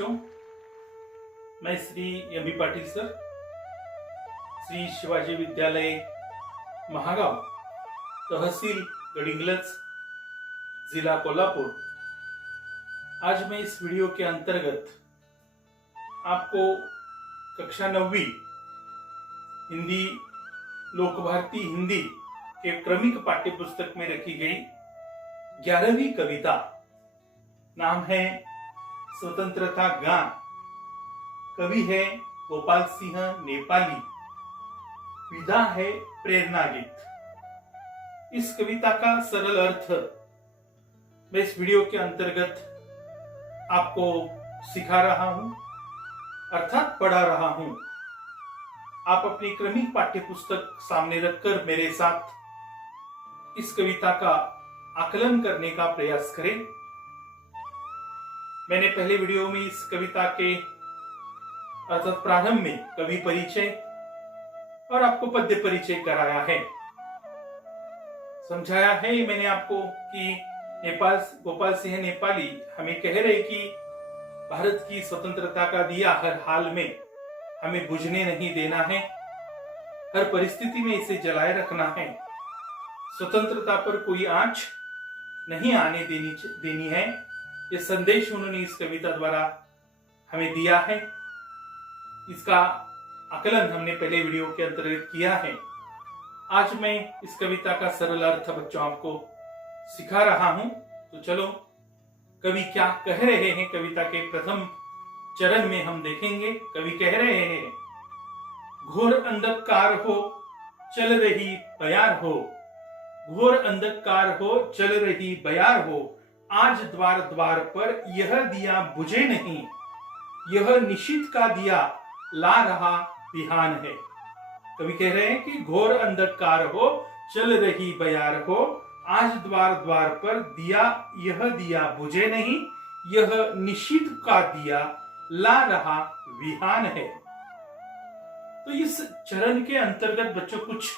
बच्चों, मैं Shri M B Patil sir, Shri Shivaji Vidyalaya Mahagaon, तहसील गडिंग्लज, जिला कोल्हापुर। आज मैं इस वीडियो के अंतर्गत आपको कक्षा 9वीं हिंदी लोकभारती हिंदी के क्रमिक पाठ्य पुस्तक में रखी गई 11वीं कविता, नाम है स्वतंत्रता गान। कवि है गोपाल सिंह नेपाली, विधा है प्रेरणा गीत। इस कविता का सरल अर्थ मैं इस वीडियो के अंतर्गत आपको सिखा रहा हूं, अर्थात पढ़ा रहा हूं। आप अपनी क्रमिक पाठ्य पुस्तक सामने रखकर मेरे साथ इस कविता का आकलन करने का प्रयास करें। मैंने पहले वीडियो में इस कविता के अर्थात प्रारंभ में कवि परिचय और आपको पद्य परिचय कराया है, समझाया है मैंने आपको कि गोपाल सिंह नेपाली हमें कह रहे कि भारत की स्वतंत्रता का दिया हर हाल में हमें बुझने नहीं देना है, हर परिस्थिति में इसे जलाए रखना है। स्वतंत्रता पर कोई आंच नहीं आने देनी है। ये संदेश उन्होंने इस कविता द्वारा हमें दिया है। इसका आकलन हमने पहले वीडियो के अंतर्गत किया है। आज मैं इस कविता का सरल अर्थ बच्चों आपको सिखा रहा हूं। तो चलो कवि क्या कह रहे हैं कविता के प्रथम चरण में हम देखेंगे। कवि कह रहे हैं, घोर अंधकार हो चल रही बयार हो, घोर अंधकार हो चल रही बयार हो, आज द्वार द्वार पर यह दिया बुझे नहीं, यह निशीथ का दिया ला रहा बिहान है। कवि कह रहे हैं कि घोर अंधकार हो चल रही बयार हो, आज द्वार द्वार पर यह दिया बुझे नहीं, यह निशीथ का दिया ला रहा विहान है। तो इस चरण के अंतर्गत बच्चों कुछ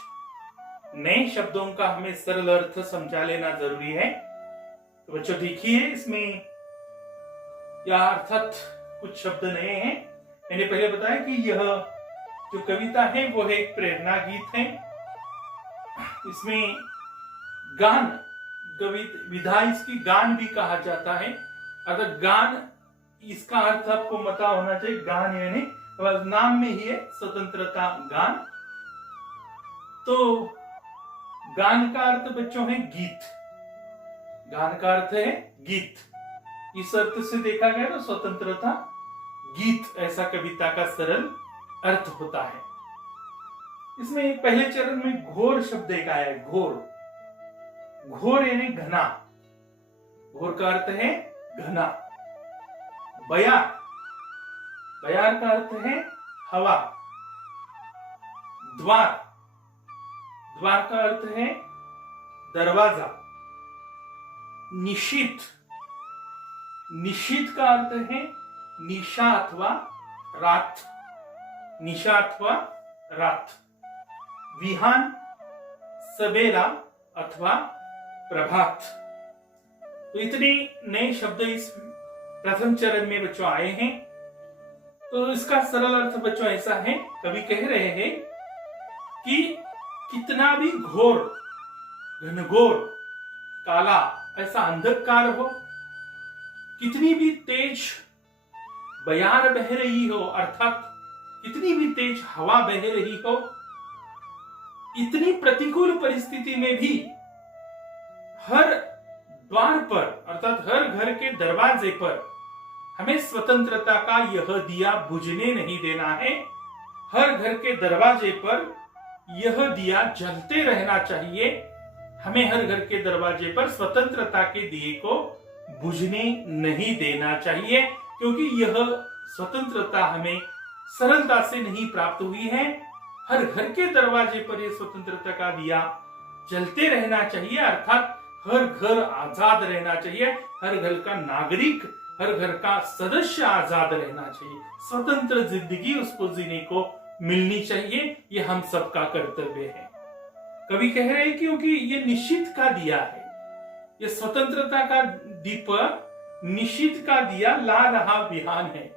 नए शब्दों का हमें सरल अर्थ समझा लेना जरूरी है। तो बच्चों देखिए, इसमें यह अर्थात कुछ शब्द नए हैं। मैंने पहले बताया कि यह जो कविता है वो है एक प्रेरणा गीत है। इसमें गान विधा इसकी गान भी कहा जाता है। अगर गान, इसका अर्थ आपको पता होना चाहिए। गान यानी नाम में ही है स्वतंत्रता गान। तो गान का अर्थ बच्चों है गीत। गान का अर्थ है गीत। इस अर्थ से देखा गया तो स्वतंत्रता गीत, ऐसा कविता का सरल अर्थ होता है। इसमें पहले चरण में घोर शब्द एक आया है। घोर, घोर यानी घना। घोर का अर्थ है घना। बयार, बयार का अर्थ है हवा। द्वार, द्वार का अर्थ है दरवाजा। निशीथ, निशीथ का अर्थ है निशा अथवा रात, निशा अथवा रात। विहान, सवेरा अथवा प्रभात। तो इतने नए शब्द इस प्रथम चरण में बच्चों आए हैं। तो इसका सरल अर्थ बच्चों ऐसा है, कवि कह रहे हैं कि कितना भी घोर, घनघोर, काला ऐसा अंधकार हो, कितनी भी तेज बयार बह रही हो, अर्थात कितनी भी तेज हवा बह रही हो, इतनी प्रतिकूल परिस्थिति में भी हर द्वार पर अर्थात हर घर के दरवाजे पर हमें स्वतंत्रता का यह दिया बुझने नहीं देना है। हर घर के दरवाजे पर यह दिया जलते रहना चाहिए। हमें हर घर के दरवाजे पर स्वतंत्रता के दिए को बुझने नहीं देना चाहिए, क्योंकि यह स्वतंत्रता हमें सरलता से नहीं प्राप्त हुई है। हर घर के दरवाजे पर यह स्वतंत्रता का दिया जलते रहना चाहिए, अर्थात हर घर आजाद रहना चाहिए। हर घर का नागरिक, हर घर का सदस्य आजाद रहना चाहिए। स्वतंत्र जिंदगी उसको जीने को मिलनी चाहिए। ये हम सबका कर्तव्य है। कवि कह रहे हैं क्योंकि ये निश्चित का दिया है, ये स्वतंत्रता का दीप निषिद्ध का दिया ला रहा बिहान है।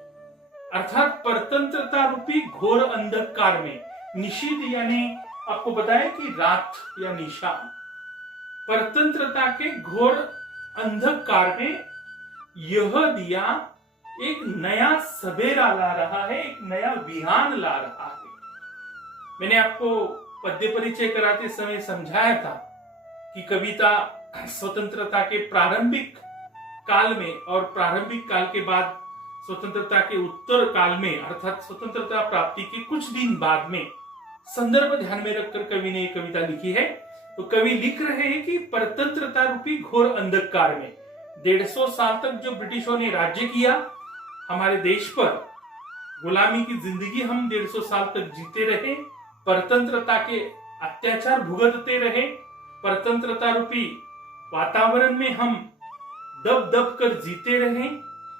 अर्थात परतंत्रता रूपी घोर अंधकार में, निषिद्ध यानी आपको बताया कि रात या निशा, परतंत्रता के घोर अंधकार में यह दिया एक नया सवेरा ला रहा है, एक नया विहान ला रहा है। मैंने आपको पद्य परिचय कराते समय समझाया था कि कविता स्वतंत्रता के प्रारंभिक काल में और प्रारंभिक काल के बाद स्वतंत्रता के उत्तर काल में, अर्थात स्वतंत्रता प्राप्ति के कुछ दिन बाद में, संदर्भ ध्यान में रखकर कवि ने ये कविता लिखी है। तो कवि लिख रहे हैं कि परतंत्रता रूपी घोर अंधकार में 150 साल तक जो ब्रिटिशों ने राज्य किया हमारे देश पर, गुलामी की जिंदगी हम 150 साल तक जीते रहे, परतंत्रता के अत्याचार भुगतते रहे, परतंत्रता रूपी वातावरण में हम दब दब कर जीते रहे।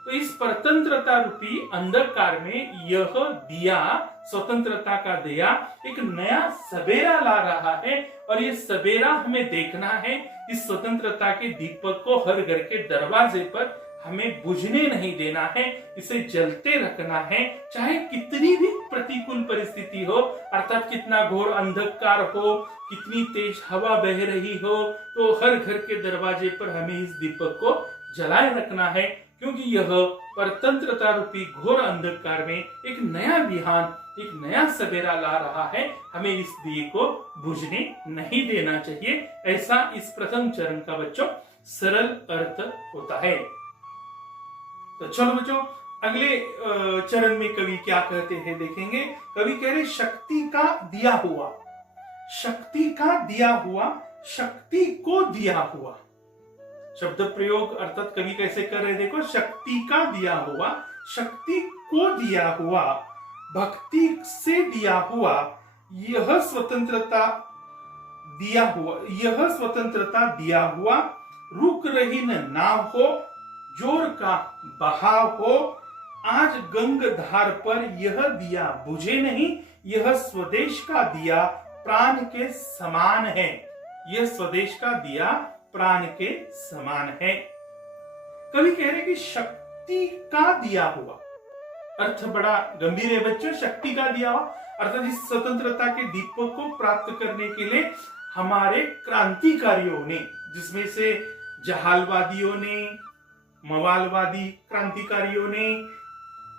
तो इस परतंत्रता रूपी अंधकार में यह दिया, स्वतंत्रता का दिया, एक नया सवेरा ला रहा है। और ये सवेरा हमें देखना है, इस स्वतंत्रता के दीपक को हर घर के दरवाजे पर हमें बुझने नहीं देना है, इसे जलते रखना है, चाहे कितनी भी प्रतिकूल परिस्थिति हो, अर्थात कितना घोर अंधकार हो, कितनी तेज हवा बह रही हो, तो हर घर के दरवाजे पर हमें इस दीपक को जलाए रखना है, क्योंकि यह परतंत्रता रूपी घोर अंधकार में एक नया विहान, एक नया सवेरा ला रहा है। हमें इस दिए को बुझने नहीं देना चाहिए। ऐसा इस प्रथम चरण का बच्चों सरल अर्थ होता है। तो चलो बच्चों, अगले चरण में कवि क्या कहते हैं देखेंगे। कवि कह रहे शक्ति का दिया हुआ, शक्ति का दिया हुआ, शक्ति को दिया हुआ। शब्द प्रयोग अर्थात कवि कैसे कर रहे देखो, शक्ति का दिया हुआ, शक्ति को दिया हुआ, भक्ति से दिया हुआ, यह स्वतंत्रता दिया हुआ, यह स्वतंत्रता दिया हुआ, रुक रही न नाव हो, जोर का बहाव हो, आज गंगधार पर यह दिया बुझे नहीं, यह स्वदेश का दिया प्राण के समान है, यह स्वदेश का दिया प्राण के समान है। कवि कह रहे कि शक्ति का दिया हुआ, अर्थ बड़ा गंभीर है बच्चों। शक्ति का दिया हुआ अर्थात इस स्वतंत्रता के दीपक को प्राप्त करने के लिए हमारे क्रांतिकारियों ने, जिसमें से जहालवादियों ने, मवालवादी क्रांतिकारियों ने,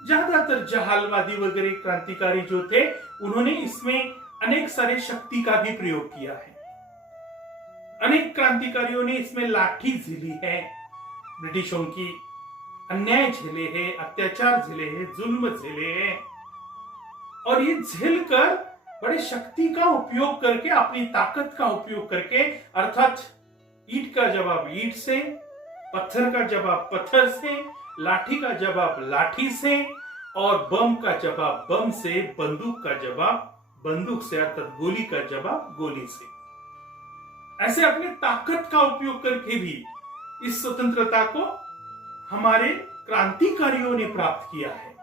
ज्यादातर जहालवादी वगैरह क्रांतिकारी जो थे, उन्होंने इसमें अनेक सारे शक्ति का भी प्रयोग किया है। अनेक क्रांतिकारियों ने इसमें लाठी झेली है, ब्रिटिशों की अन्याय झेले हैं, अत्याचार झेले हैं, जुल्म झेले हैं, और ये झेल कर बड़े शक्ति का उपयोग करके, अपनी ताकत का उपयोग करके, अर्थात ईंट का जवाब ईंट से, पत्थर का जवाब पत्थर से, लाठी का जवाब लाठी से, और बम का जवाब बम से, बंदूक का जवाब बंदूक से, अर्थात गोली का जवाब गोली से, ऐसे अपनी ताकत का उपयोग करके भी इस स्वतंत्रता को हमारे क्रांतिकारियों ने प्राप्त किया है।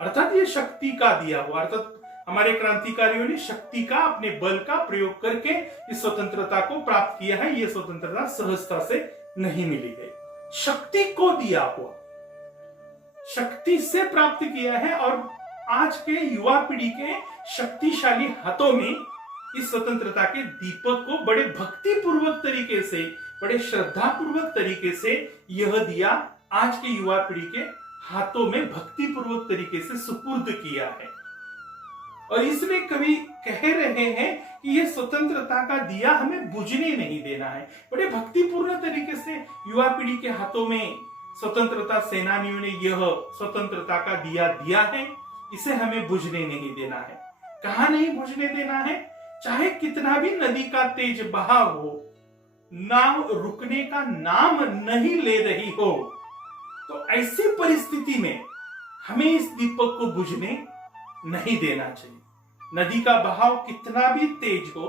अर्थात ये शक्ति का दिया हुआ, अर्थात हमारे क्रांतिकारियों ने शक्ति का, अपने बल का प्रयोग करके इस स्वतंत्रता को प्राप्त किया है। ये स्वतंत्रता सहजता से नहीं मिली है, शक्ति को दिया हुआ, शक्ति से प्राप्त किया है। और आज के युवा पीढ़ी के शक्तिशाली हाथों में इस स्वतंत्रता के दीपक को बड़े भक्ति पूर्वक तरीके से, बड़े श्रद्धा पूर्वक तरीके से यह दिया आज के युवा पीढ़ी के हाथों में भक्ति पूर्वक तरीके से सुपुर्द किया है। और इसमें कवि कह रहे हैं कि यह स्वतंत्रता का दिया हमें बुझने नहीं देना है। बड़े भक्तिपूर्ण तरीके से युवा पीढ़ी के हाथों में स्वतंत्रता सेनानियों ने यह स्वतंत्रता का दिया है, इसे हमें बुझने नहीं देना है। कहां नहीं बुझने देना है? चाहे कितना भी नदी का तेज बहाव हो, नाव रुकने का नाम नहीं ले रही हो, तो ऐसी परिस्थिति में हमें इस दीपक को बुझने नहीं देना चाहिए। नदी का बहाव कितना भी तेज हो,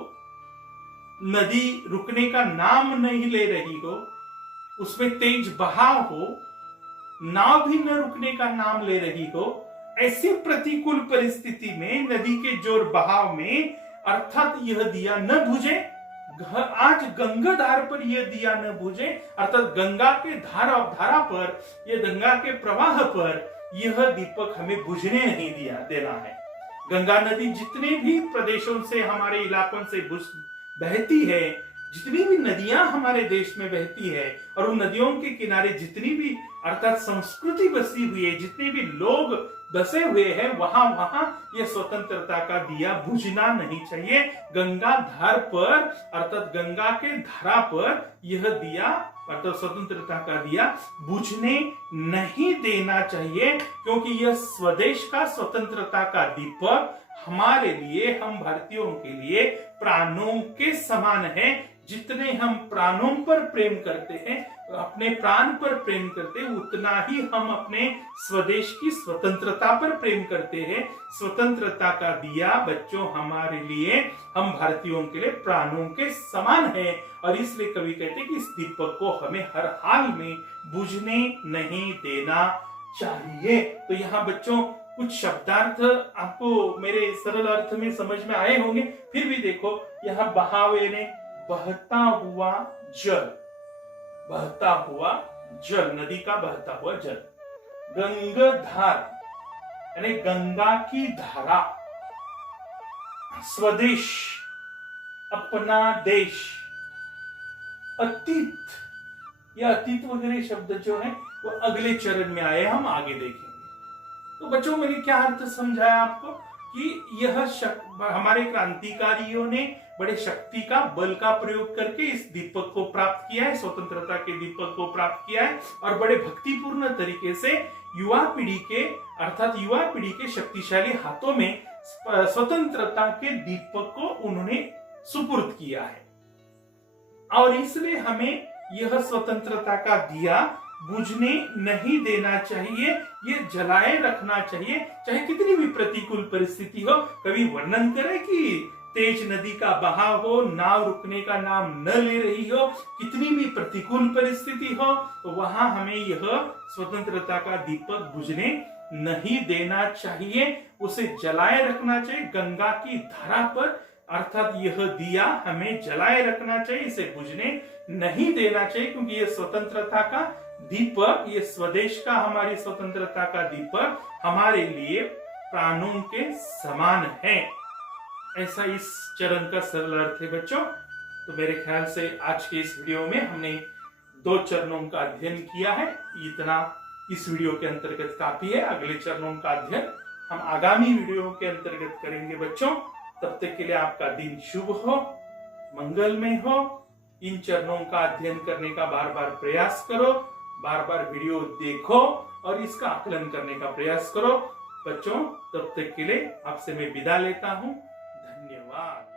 नदी रुकने का नाम नहीं ले रही हो, उसमें तेज बहाव हो, नाव भी न रुकने का नाम ले रही हो, ऐसी प्रतिकूल परिस्थिति में नदी के जोर बहाव में अर्थात यह दिया न बुझे, आज गंगाधार पर यह दिया न बुझे, अर्थात गंगा के धारा पर, ये गंगा के प्रवाह पर यह दीपक हमें बुझने नहीं देना है। गंगा नदी जितने भी प्रदेशों से, हमारे इलाकों से बहती है, जितनी भी नदियां हमारे देश में बहती है, और उन नदियों के किनारे जितनी भी अर्थात संस्कृति बसी हुई है, जितने भी लोग बसे हुए हैं, वहां वहां यह स्वतंत्रता का दिया बुझना नहीं चाहिए। गंगा धार पर अर्थात गंगा के धारा पर यह दिया अर्थात स्वतंत्रता का दिया बुझने नहीं देना चाहिए, क्योंकि यह स्वदेश का स्वतंत्रता का दीपक हमारे लिए, हम भारतीयों के लिए प्राणों के समान है। जितने हम प्राणों पर प्रेम करते हैं, अपने प्राण पर प्रेम करते हैं, उतना ही हम अपने स्वदेश की स्वतंत्रता पर प्रेम करते हैं। स्वतंत्रता का दिया बच्चों हमारे लिए, हम भारतीयों के लिए प्राणों के समान है, और इसलिए कवि कहते हैं कि इस दीपक को हमें हर हाल में बुझने नहीं देना चाहिए। तो यहाँ बच्चों कुछ शब्दार्थ आपको मेरे सरल अर्थ में समझ में आए होंगे। फिर भी देखो, यहाँ बहावे ने बहता हुआ जल, बहता हुआ जल, नदी का बहता हुआ जल, गंगाधार यानी गंगा की धारा, स्वदेश अपना देश, अतीत, या अतीत वगैरह शब्द जो है वो अगले चरण में आए, हम आगे देखेंगे। तो बच्चों मैंने क्या अर्थ समझाया आपको कि यह हमारे क्रांतिकारियों ने बड़े शक्ति का, बल का प्रयोग करके इस दीपक को प्राप्त किया है, स्वतंत्रता के दीपक को प्राप्त किया है, और बड़े भक्तिपूर्ण तरीके से युवा पीढ़ी के अर्थात युवा पीढ़ी के शक्तिशाली हाथों में स्वतंत्रता के दीपक को उन्होंने सुपुर्द किया है। और इसलिए हमें यह स्वतंत्रता का दिया बुझने नहीं देना चाहिए, ये जलाए रखना चाहिए, चाहे कितनी भी प्रतिकूल परिस्थिति हो। कभी वर्णन करे कि तेज नदी का बहाव हो, नाव रुकने का नाम न ले रही हो, कितनी भी प्रतिकूल परिस्थिति हो, तो वहां हमें यह स्वतंत्रता का दीपक बुझने नहीं देना चाहिए, उसे जलाए रखना चाहिए। गंगा की धारा पर अर्थात यह दिया हमें जलाए रखना चाहिए, इसे बुझने नहीं देना चाहिए, क्योंकि यह स्वतंत्रता का दीपक, ये स्वदेश का, हमारी स्वतंत्रता का दीपक हमारे लिए प्राणों के समान है। ऐसा इस चरण का सरल अर्थ है बच्चों। तो मेरे ख्याल से आज के इस वीडियो में हमने 2 चरणों का अध्ययन किया है, इतना इस वीडियो के अंतर्गत काफी है। अगले चरणों का अध्ययन हम आगामी वीडियो के अंतर्गत करेंगे बच्चों। तब तक के लिए आपका दिन शुभ हो, मंगलमय हो। इन चरणों का अध्ययन करने का बार बार प्रयास करो, बार बार वीडियो देखो और इसका आकलन करने का प्रयास करो बच्चों। तब तक के लिए आपसे मैं विदा लेता हूं। धन्यवाद।